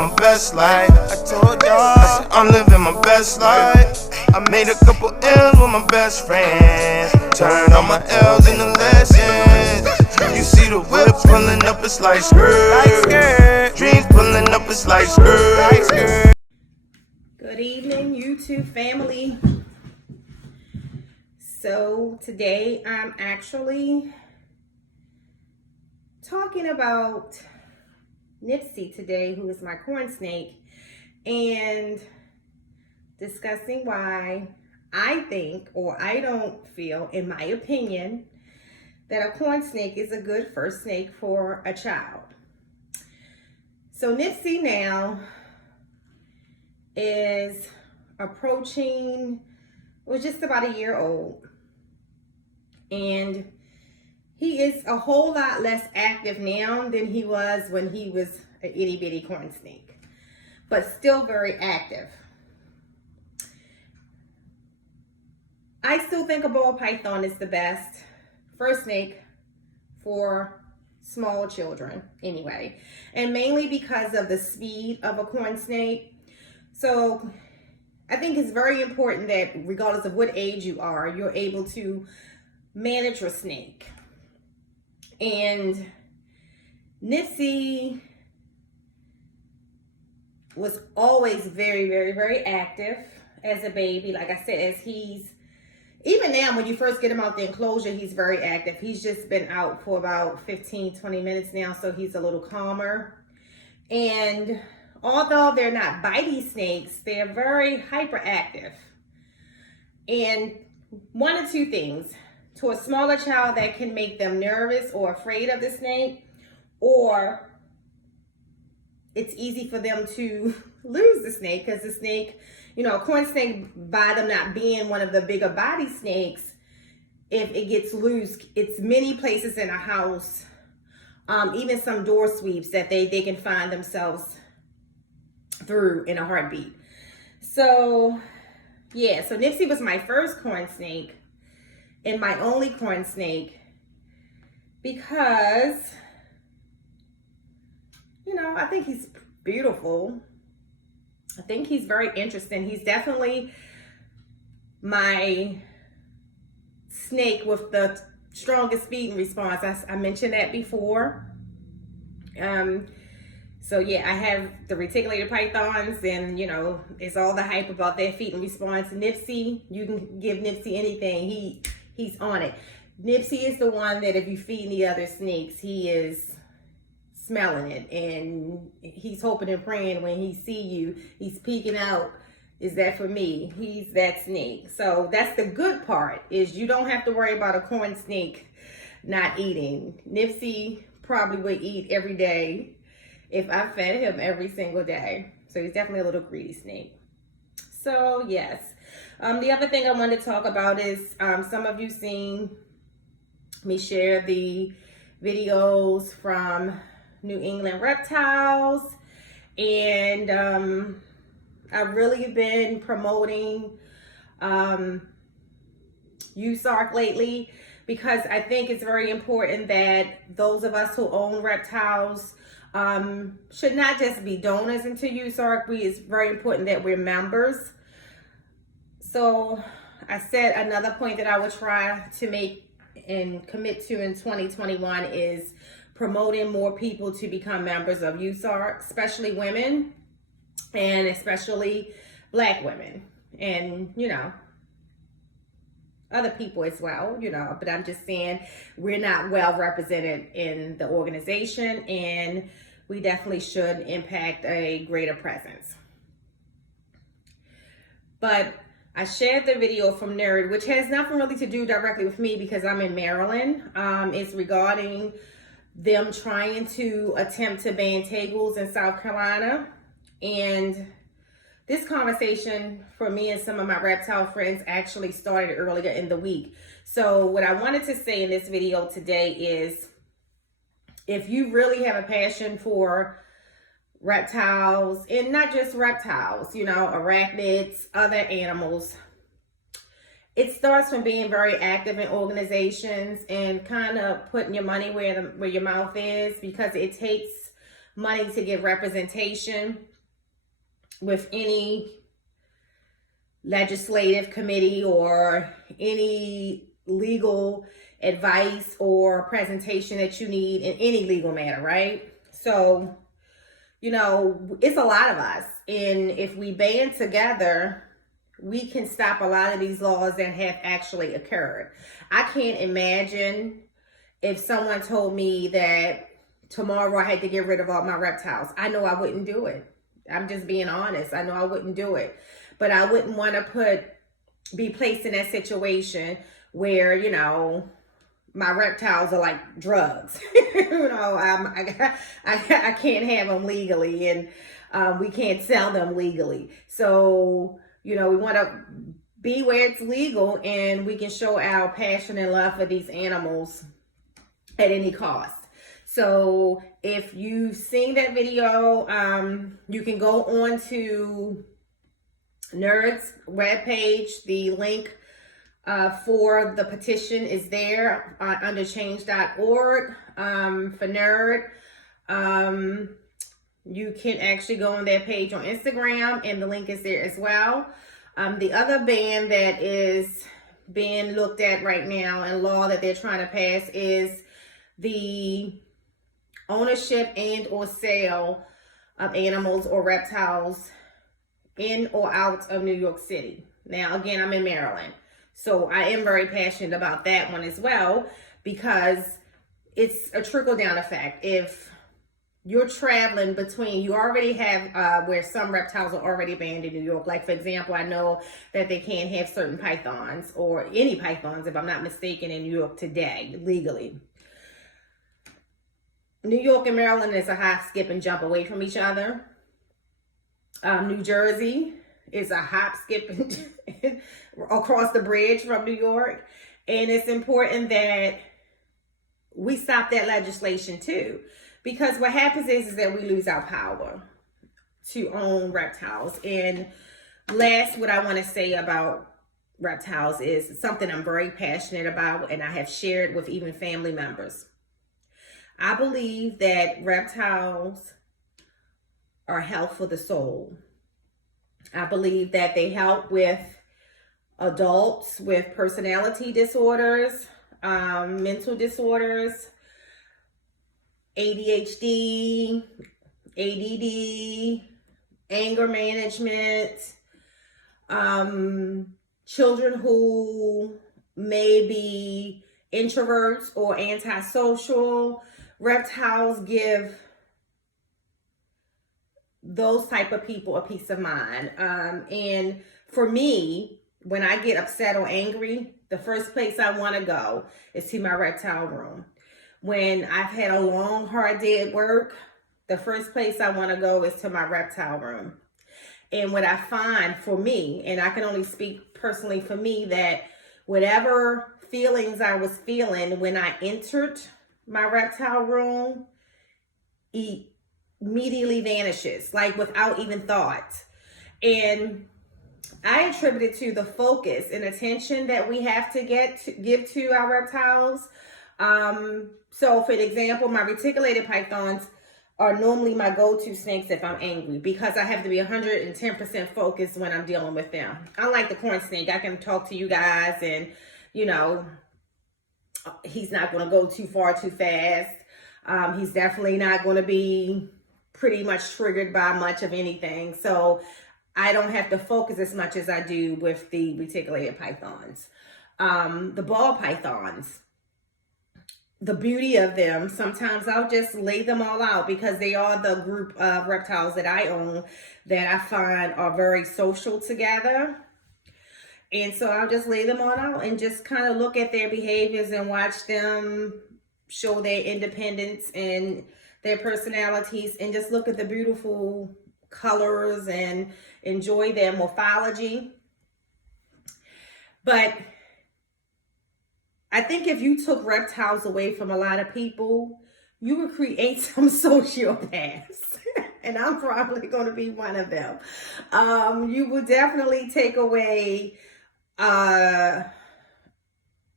my best life. I told y'all, I said I'm living my best life. I made a couple L's with my best friends. Turned all my L's into lessons. You see the whip pulling up, it's like skirt. Dreams pulling up, it's like skirt. Good evening, YouTube family. So today I'm actually talking about Nipsey today, who is my corn snake, and discussing why I think, or I don't feel, in my opinion, that a corn snake is a good first snake for a child. So Nipsey now is approaching, was just about a year old, and he is a whole lot less active now than he was when he was an itty bitty corn snake, but still very active. I still think a ball python is the best first snake for small children anyway, and mainly because of the speed of a corn snake. So I think it's very important that regardless of what age you are, you're able to manage your snake. And Nipsey was always very, very, very active as a baby. Like I said, even now when you first get him out the enclosure, he's very active. He's just been out for about 15-20 minutes now, so he's a little calmer. And although they're not bitey snakes, they're very hyperactive. And one of two things: to a smaller child, that can make them nervous or afraid of the snake, or it's easy for them to lose the snake, because the snake, a corn snake, by them not being one of the bigger body snakes, if it gets loose, it's many places in a house, even some door sweeps that they can find themselves through in a heartbeat. So yeah, so Nipsey was my first corn snake and my only corn snake, because I think he's beautiful. I think he's very interesting. He's definitely my snake with the strongest feeding response. I mentioned that before. So yeah, I have the reticulated pythons, and it's all the hype about their feeding response. Nipsey, you can give Nipsey anything, he's on it. Nipsey is the one that if you feed the other snakes, he is smelling it, and he's hoping and praying when he see you, he's peeking out, is that for me? He's that snake. So that's the good part, is you don't have to worry about a corn snake not eating. Nipsey probably would eat every day if I fed him every single day. So he's definitely a little greedy snake. So yes, the other thing I want to talk about is some of you seen me share the videos from New England Reptiles, and I've really been promoting USARK lately, because I think it's very important that those of us who own reptiles should not just be donors into USARK. It's very important that we're members. So I said another point that I would try to make and commit to in 2021 is promoting more people to become members of USARK, especially women, and especially Black women, and other people as well, but I'm just saying we're not well represented in the organization, and we definitely should impact a greater presence. But I shared the video from Nerd, which has nothing really to do directly with me because I'm in Maryland. It's regarding them trying to attempt to ban tables in South Carolina. And this conversation for me and some of my reptile friends actually started earlier in the week. So what I wanted to say in this video today is, if you really have a passion for reptiles, and not just reptiles, arachnids, other animals, it starts from being very active in organizations and kind of putting your money where your mouth is, because it takes money to get representation with any legislative committee or any legal advice or presentation that you need in any legal matter, right? So, you know, it's a lot of us. And if we band together, we can stop a lot of these laws that have actually occurred. I can't imagine if someone told me that tomorrow I had to get rid of all my reptiles. I know I wouldn't do it. I'm just being honest. I know I wouldn't do it. But I wouldn't want to be placed in that situation where, you know, my reptiles are like drugs. You know, I can't have them legally, and we can't sell them legally. So, you know, we want to be where it's legal and we can show our passion and love for these animals at any cost. So if you've seen that video, you can go on to NERD's webpage. The link for the petition is there under change.org for NERD. You can actually go on their page on Instagram, and the link is there as well. The other ban that is being looked at right now and law that they're trying to pass is the ownership and or sale of animals or reptiles in or out of New York City. Now, again, I'm in Maryland, so I am very passionate about that one as well, because it's a trickle-down effect. If you're traveling between, you already have where some reptiles are already banned in New York. Like, for example, I know that they can't have certain pythons, or any pythons, if I'm not mistaken, in New York today, legally. New York and Maryland is a hop, skip, and jump away from each other. New Jersey is a hop, skip, and across the bridge from New York. And it's important that we stop that legislation too. Because what happens is that we lose our power to own reptiles. And last, what I want to say about reptiles is something I'm very passionate about, and I have shared with even family members. I believe that reptiles are health for the soul. I believe that they help with adults with personality disorders, mental disorders, ADHD, ADD, anger management, children who may be introverts or antisocial. Reptiles give those type of people a peace of mind. And for me, when I get upset or angry, the first place I want to go is to my reptile room. When I've had a long, hard day at work, the first place I want to go is to my reptile room. And what I find for me, and I can only speak personally for me, that whatever feelings I was feeling when I entered my reptile room, immediately vanishes, like without even thought. And I attribute it to the focus and attention that we have to give to our reptiles. So for example, my reticulated pythons are normally my go-to snakes if I'm angry, because I have to be 110% focused when I'm dealing with them. Unlike the corn snake, I can talk to you guys and, you know, he's not going to go too far too fast. He's definitely not going to be pretty much triggered by much of anything. So I don't have to focus as much as I do with the reticulated pythons. The ball pythons, the beauty of them, sometimes I'll just lay them all out, because they are the group of reptiles that I own that I find are very social together. And so I'll just lay them all out and just kind of look at their behaviors and watch them show their independence and their personalities, and just look at the beautiful colors and enjoy their morphology. But I think if you took reptiles away from a lot of people, you would create some sociopaths. And I'm probably going to be one of them. You would definitely take away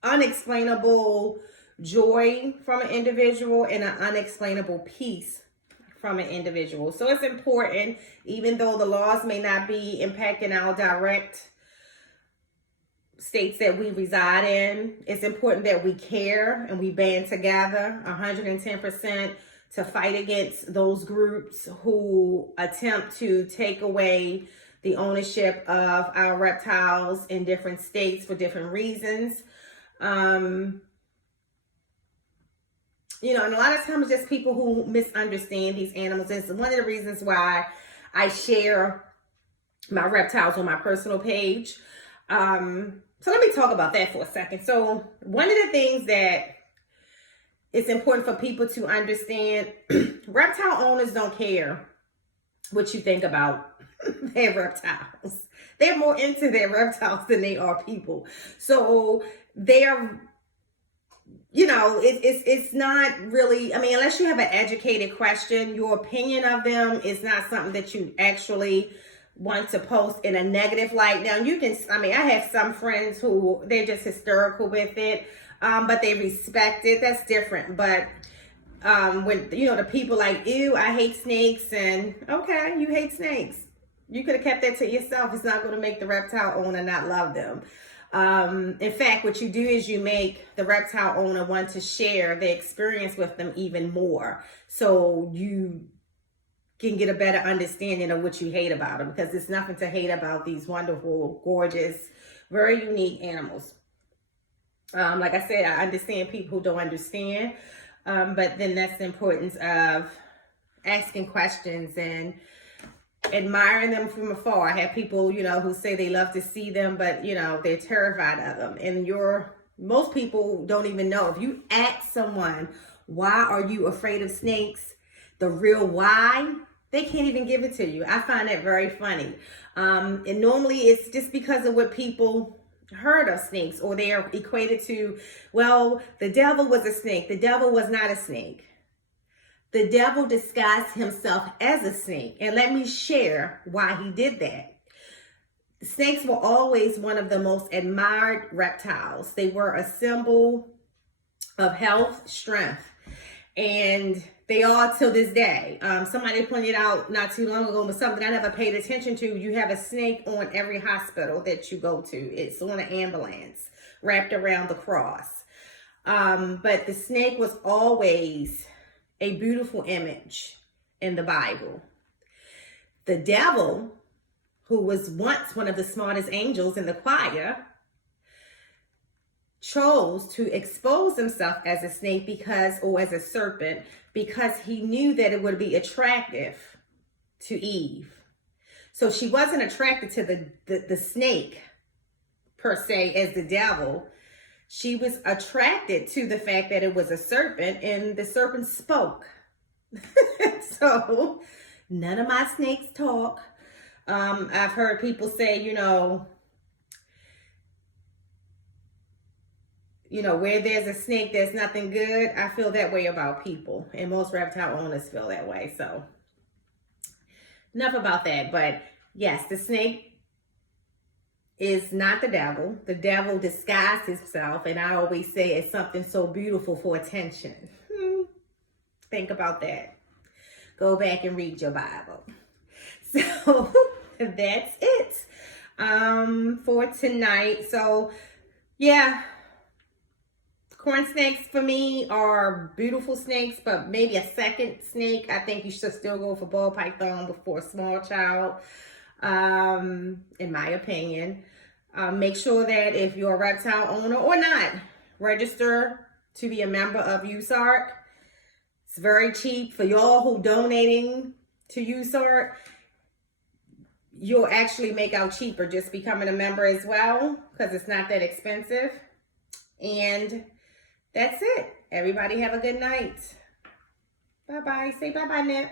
unexplainable joy from an individual and an unexplainable peace from an individual. So it's important, even though the laws may not be impacting our direct states that we reside in, it's important that we care and we band together 110% to fight against those groups who attempt to take away the ownership of our reptiles in different states for different reasons. You know, and a lot of times just people who misunderstand these animals. It's one of the reasons why I share my reptiles on my personal page. So let me talk about that for a second. So one of the things that it's important for people to understand, reptile owners don't care what you think about their reptiles. They're more into their reptiles than they are people. So they're, you know, it's not really, I mean, unless you have an educated question, your opinion of them is not something that you actually want to post in a negative light. Now you can, I mean, I have some friends who they're just hysterical with it, but they respect it. That's different. But when, you know, the people like, ew, I hate snakes, and okay, you hate snakes. You could have kept that to yourself. It's not going to make the reptile owner not love them. In fact, what you do is you make the reptile owner want to share the experience with them even more. So you can get a better understanding of what you hate about them, because there's nothing to hate about these wonderful, gorgeous, very unique animals. Like I said, I understand people who don't understand, but then that's the importance of asking questions and admiring them from afar. I have people, you know, who say they love to see them, but you know, they're terrified of them. And most people don't even know. If you ask someone, why are you afraid of snakes? The real why, they can't even give it to you. I find that very funny. And normally it's just because of what people heard of snakes, or they are equated to, well, the devil was a snake. The devil was not a snake. The devil disguised himself as a snake. And let me share why he did that. Snakes were always one of the most admired reptiles. They were a symbol of health, strength, and they are till this day. Somebody pointed out not too long ago, but something I never paid attention to. You have a snake on every hospital that you go to. It's on an ambulance wrapped around the cross. But the snake was always a beautiful image in the Bible. The devil, who was once one of the smartest angels in the choir, chose to expose himself as a snake or as a serpent, because he knew that it would be attractive to Eve. So she wasn't attracted to the snake per se as the devil. She was attracted to the fact that it was a serpent, and the serpent spoke. So none of my snakes talk. I've heard people say, you know, where there's a snake, there's nothing good. I feel that way about people, and most reptile owners feel that way. So enough about that. But yes, the snake is not the devil. The devil disguised himself, and I always say it's something so beautiful for attention. Think about that. Go back and read your Bible. So that's it for tonight. So yeah, corn snakes for me are beautiful snakes, but maybe a second snake. I think you should still go for ball python before a small child, in my opinion. Make sure that if you're a reptile owner or not, register to be a member of USARK. It's very cheap. For y'all who donating to USARK, you'll actually make out cheaper just becoming a member as well, because it's not that expensive. And that's it. Everybody have a good night. Bye-bye. Say bye-bye, Nip.